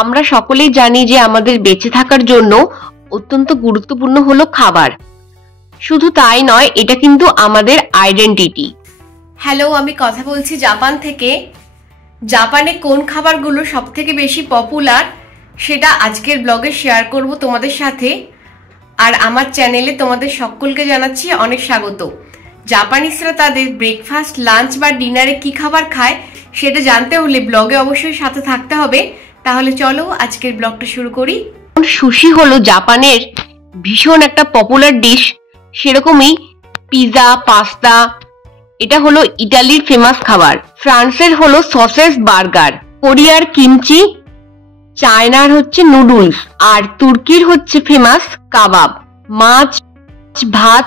আমরা সকলেই জানি যে আমাদের বেঁচে থাকার জন্য অত্যন্ত গুরুত্বপূর্ণ হলো খাবার। শুধু তাই নয়, এটা কিন্তু আমাদের আইডেন্টিটি। হ্যালো, আমি কথা বলছি জাপান থেকে। জাপানে কোন খাবারগুলো সবথেকে বেশি পপুলার সেটা আজকের ব্লগে শেয়ার করব তোমাদের সাথে। আর আমার চ্যানেলে তোমাদের সকলকে জানাচ্ছি অনেক স্বাগত। জাপানিজরা তাদের ব্রেকফাস্ট, লাঞ্চ বা ডিনারে কি খাবার খায় সেটা জানতে হলে ব্লগে অবশ্যই সাথে থাকতে হবে। তাহলে চলো আজকের ব্লগটা শুরু করি। সুশি হলো জাপানের ভীষণ একটা পপুলার ডিশ, সেরকমই পিৎজা, পাস্তা এটা হলো ইতালির ফেমাস খাবার। ফ্রান্সের হলো সসেস বার্গার, কোরিয়ার কিমচি, চায়নার হচ্ছে নুডলস, আর তুর্কির হচ্ছে ফেমাস কাবাব। মাছ, ভাত,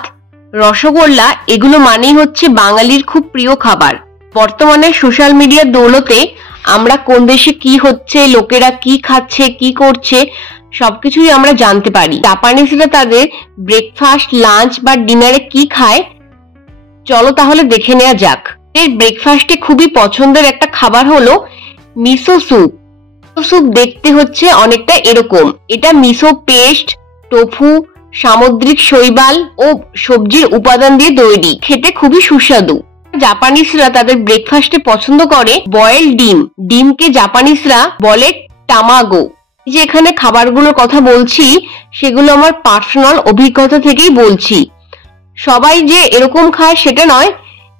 রসগোল্লা এগুলো মানেই হচ্ছে বাঙালির খুব প্রিয় খাবার। বর্তমানে সোশ্যাল মিডিয়ার দৌলতে আমরা কোন দেশে কি হচ্ছে, লোকেরা কি খাচ্ছে, কি করছে সবকিছুই আমরা জানতে পারি। জাপানিজরা তাদের ব্রেকফাস্ট, লাঞ্চ বা ডিনারে কি খায় চলো তাহলে দেখে নেওয়া যাক। এর ব্রেকফাস্টে খুবই পছন্দের একটা খাবার হলো মিসো স্যুপ। স্যুপ দেখতে হচ্ছে অনেকটা এরকম। এটা মিসো পেস্ট, টোফু, সামুদ্রিক শৈবাল ও সবজির উপাদান দিয়ে তৈরি। খেতে খুবই সুস্বাদু। জাপানিজরা তাদের ব্রেকফাস্টে পছন্দ করে বয়েলড ডিম। ডিমকে জাপানিজরা বলে টামাগো। যে এখানে খাবারগুলোর কথা বলছি সেগুলো আমার পার্সোনাল অভিজ্ঞতা থেকেই বলছি। সবাই যে এরকম খায় সেটা নয়,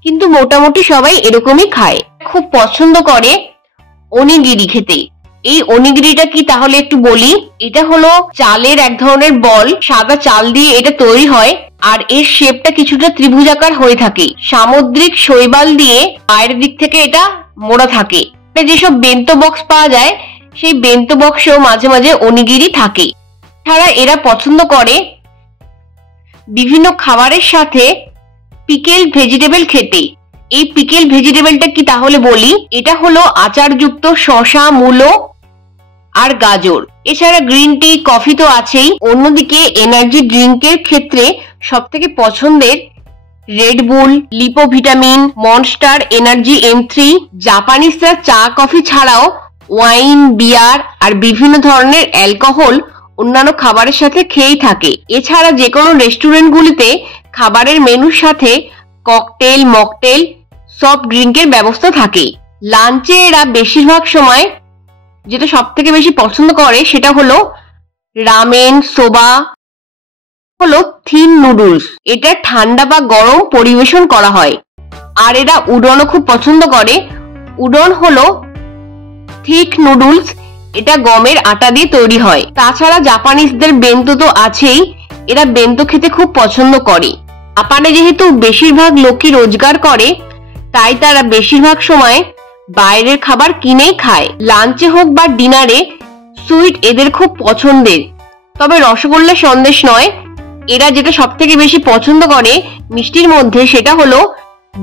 কিন্তু মোটামুটি সবাই এরকমই খায়। খুব পছন্দ করে ওনিগিরি খেতে। এই ওনিগিরিটা কি তাহলে একটু বলি। এটা হলো চালের এক ধরনের বল, সাদা চাল দিয়ে এটা তৈরি হয়, আর এর শেপটা কিছুটা ত্রিভুজাকার হয়ে থাকে। সামুদ্রিক শৈবাল দিয়ে বাইরের দিক থেকে এটা মোড়া থাকে। যেসব বেন্তো বক্স পাওয়া যায় সেই বেন্তো বক্সেও মাঝে মাঝে ওনিগিরি থাকে। ছাড়া এরা পছন্দ করে বিভিন্ন খাবারের সাথে পিকেল ভেজিটেবল খেতে। এই পিকেল ভেজিটেবলটা কি তাহলে বলি। এটা হলো আচারযুক্ত শসা, মূলো আর গাজর। এছাড়া গ্রিন টি, কফি তো আছেই। অন্যদিকে এনার্জি ড্রিঙ্কের ক্ষেত্রে সব থেকে পছন্দের রেডবুল, লিপোভিটামিন, মনস্টার এনার্জি M3। জাপানিজরা চা, কফি ছাড়াও ওয়াইন, বিয়ার আর বিভিন্ন ধরনের অ্যালকোহল অন্যান্য খাবারের সাথে খেয়েই থাকে। এছাড়া যে কোনো রেস্টুরেন্টগুলিতে খাবারের মেনুর সাথে ককটেল, মকটেল, সফট ড্রিঙ্কের ব্যবস্থা থাকে। লাঞ্চে এরা বেশিরভাগ সময় যেটা সব থেকে বেশি পছন্দ করে সেটা হলো রামেন, সোবা হলো থিন নুডলস। এটা ঠান্ডা বা গরম পরিবেশন করা হয়। আর এরা উডনও খুব পছন্দ করে। উডন হলো থিক নুডলস, এটা গমের আটা দিয়ে তৈরি হয়। তাছাড়া জাপানিজদের বেন্তো তো আছেই, এরা বেন্তো খেতে খুব পছন্দ করে। জাপানে যেহেতু বেশিরভাগ লোকই রোজগার করে, তাই তারা বেশিরভাগ সময় বাইরের খাবার কিনেই খায়। লাঞ্চে হোক বা ডিনারে সুইট এদের খুব পছন্দের, তবে রসগোল্লা সন্দেশ নয়। এরা যেটা সব থেকে বেশি পছন্দ করে মিষ্টির মধ্যে সেটা হলো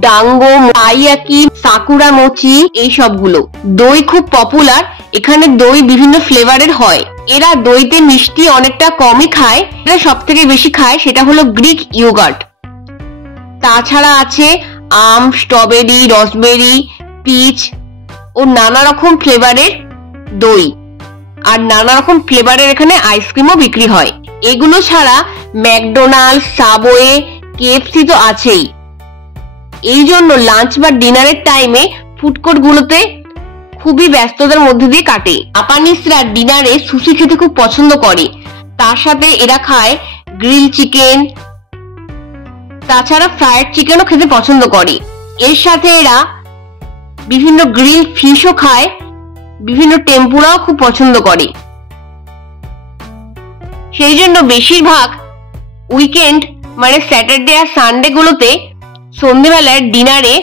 ডাঙ্গো, তাইয়াকি, সাকুরা মোচি এই সবগুলো। দই খুব পপুলার। এখানে দই বিভিন্ন ফ্লেভারের হয়। এরা দইতে মিষ্টি অনেকটা কমই খায়। এরা সব থেকে বেশি খায় সেটা হলো গ্রিক ইয়োগার্ট। তাছাড়া আছে আম, স্ট্রবেরি, রসবেরি, পিচ ও নানা রকম ফ্লেভারের দই, আর নানা রকম ফ্লেভারের এখানে আইসক্রিমও বিক্রি হয়। এগুলো ছাড়া ম্যাকডোনাল্ডস, সাবওয়ে, KFC তো আছেই। এই জন্য লাঞ্চ বা ডিনারের টাইমে ফুড কোর্ট গুলোতে খুবই ব্যস্ততার মধ্যে দিয়ে কাটে। জাপানিজরা ডিনারে সুশি খেতে খুব পছন্দ করে। তার সাথে এরা খায় গ্রিল চিকেন, তাছাড়া ফ্রাইড চিকেনও খেতে পছন্দ করে। এর সাথে এরা বিভিন্ন গ্রিল ফিশও খায়, বিভিন্ন টেম্পুরাও খুব পছন্দ করে। সেই জন্য বেশিরভাগ উইকেন্ড মানে স্যাটারডে আর সানডে গুলোতে সন্ধ্যেবেলার ডিনারে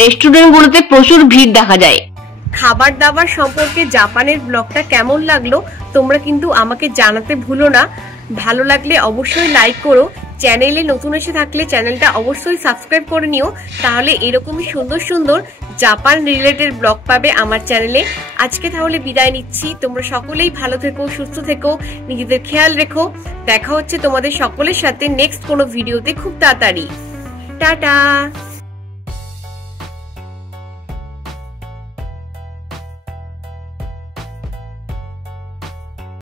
রেস্টুরেন্ট গুলোতে প্রচুর ভিড় দেখা যায়। খাবার দাবার সম্পর্কে জাপানের ব্লগটা কেমন লাগলো তোমরা কিন্তু আমাকে জানাতে ভুলো না। ভালো লাগলে অবশ্যই লাইক করো। চ্যানেলে নতুন এসে থাকলে চ্যানেলটা অবশ্যই সাবস্ক্রাইব করে নিও, তাহলে এরকমই সুন্দর সুন্দর জাপান রিলেটেড ব্লগ পাবে আমার চ্যানেলে। আজকে তাহলে বিদায় নিচ্ছি। তোমরা সকলেই ভালো থেকো, সুস্থ থেকো, নিজেদের খেয়াল রেখো। দেখা হচ্ছে তোমাদের সকলের সাথে নেক্সট কোনো ভিডিওতে খুব তাড়াতাড়ি। টাটা।